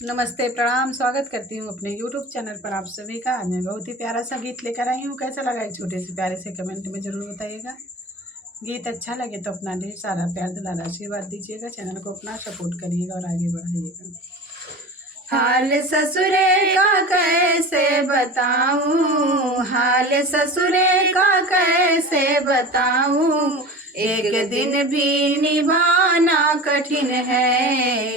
नमस्ते, प्रणाम। स्वागत करती हूँ अपने YouTube चैनल पर आप सभी का। आज मैं बहुत ही प्यारा सा गीत लेकर आई हूँ। कैसा लगा एक छोटे से प्यारे से कमेंट में ज़रूर बताइएगा। गीत अच्छा लगे तो अपना ढेर सारा प्यार दुलारा आशीर्वाद दीजिएगा। चैनल को अपना सपोर्ट करिएगा और आगे बढ़ाइएगा। हाल ससुरे का कैसे बताऊँ, हाल ससुरे का कैसे बताऊँ, एक दिन भी निभाना कठिन है,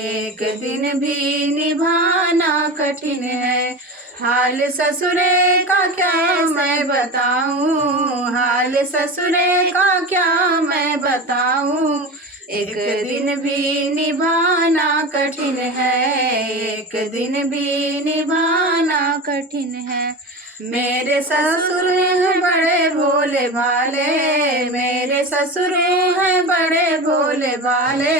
एक दिन भी निभाना कठिन है। हाल ससुरे का क्या मैं बताऊँ, हाल ससुरे का क्या मैं बताऊँ, एक दिन भी निभाना कठिन है, एक दिन भी निभाना कठिन है। मेरे ससुर हैं बड़े भोले भाले, मेरे ससुर हैं बड़े भोले भाले,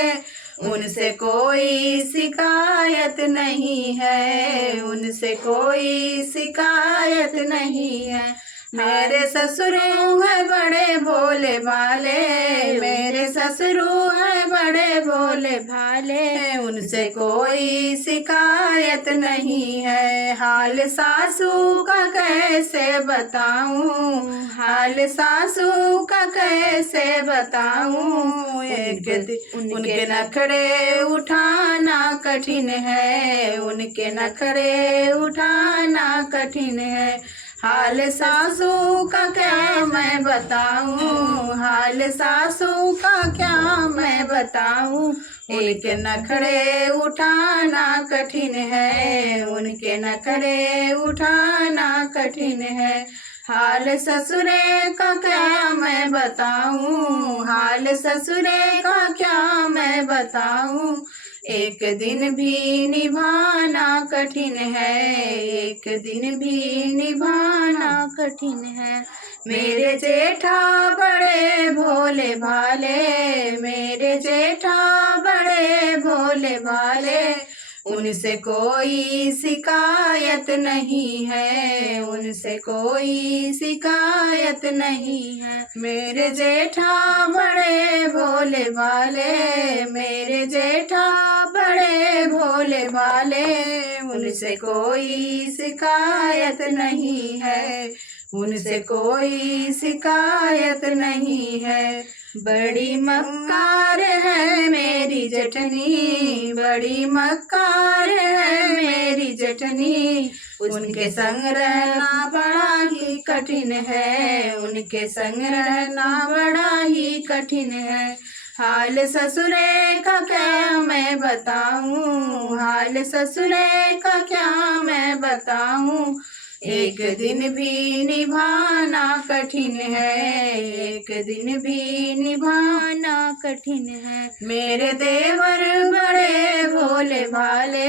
उनसे कोई शिकायत नहीं है, उनसे कोई शिकायत नहीं है। मेरे ससुर हैं बड़े भोले भाले, मेरे ससुर हैं बड़े भोले भाले, उनसे कोई शिकायत नहीं है। हाल सासू का कैसे बताऊं, हाल सासू का कैसे बताऊं, एक दिन उनके नखरे उठाना कठिन है, उनके नखरे उठाना कठिन है। हाल सासू का क्या मैं बताऊं, हाल सासू का क्या मैं बताऊं, उनके नखरे उठाना कठिन है, उनके नखरे उठाना कठिन है। हाल ससुरे का क्या मैं बताऊं, हाल ससुरे का क्या मैं बताऊं, एक दिन भी निभाना कठिन है, एक दिन भी निभाना कठिन है। मेरे जेठा बड़े भोले भाले, मेरे जेठा बड़े भोले भाले, उनसे कोई शिकायत नहीं है, उनसे कोई शिकायत नहीं है। मेरे जेठा बड़े भोले भाले, मेरे जेठा बड़े भोले भाले, उनसे कोई शिकायत नहीं है, उनसे कोई शिकायत नहीं है। बड़ी मक्कार है मेरी जठनी, बड़ी मक्कार है मेरी जठनी, उनके संग रहना बड़ा ही कठिन है, उनके संग रहना बड़ा ही कठिन है। हाल ससुरे का क्या मैं बताऊं, हाल ससुरे का क्या मैं बताऊं, एक दिन भी निभाना कठिन है, एक दिन भी निभाना कठिन है। मेरे देवर बड़े भोले भाले,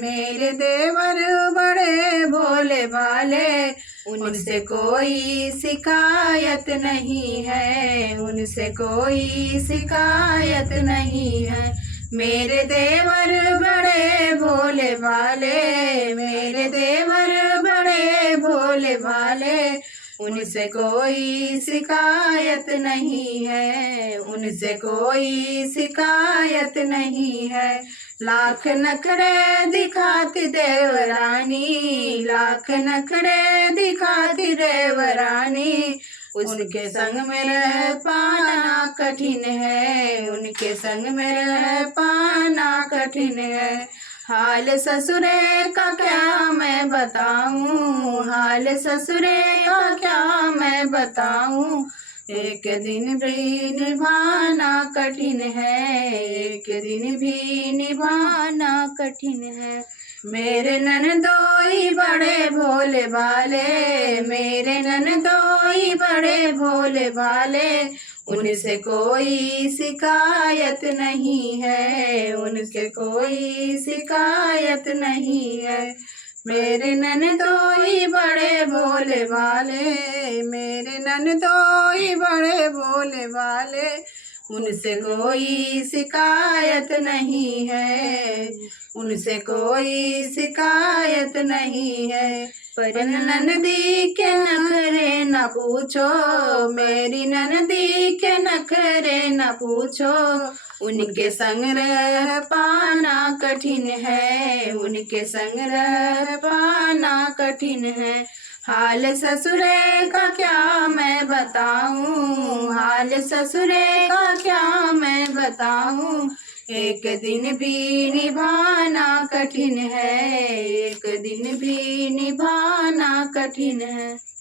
मेरे देवर बड़े भोले भाले, उनसे कोई शिकायत नहीं है, उनसे कोई शिकायत नहीं है। मेरे देवर बड़े भोले भाले, मेरे देवर बड़े भोले भाले, उनसे कोई शिकायत नहीं है, उनसे कोई शिकायत नहीं है। लाख नखरे दिखाती देवरानी, लाख नखरे दिखाती देवरानी, उनके संग में रह पाना कठिन है, उनके संग में रह पाना कठिन है। हाल ससुरे का क्या मैं बताऊं, हाल ससुरे का क्या मैं बताऊं, एक दिन भी निभाना कठिन है, एक दिन भी निभाना कठिन है। मेरे ननदोई बड़े भोले भाले, मेरे ननदोई बड़े भोले भाले, उनसे कोई शिकायत नहीं है, उनसे कोई शिकायत नहीं है। मेरे ननदोई बड़े भोले भाले, मेरे ननदोई बड़े भोले भाले, उनसे कोई शिकायत नहीं है, उनसे कोई शिकायत नहीं है। पर ननदी के नखरे न पूछो, मेरी ननदी के नखरे न पूछो, उनके संग रह पाना कठिन है, उनके इनके संग रह पाना कठिन है। हाल ससुरे का क्या मैं बताऊं, हाल ससुरे का क्या मैं बताऊं, एक दिन भी निभाना कठिन है, एक दिन भी निभाना कठिन है।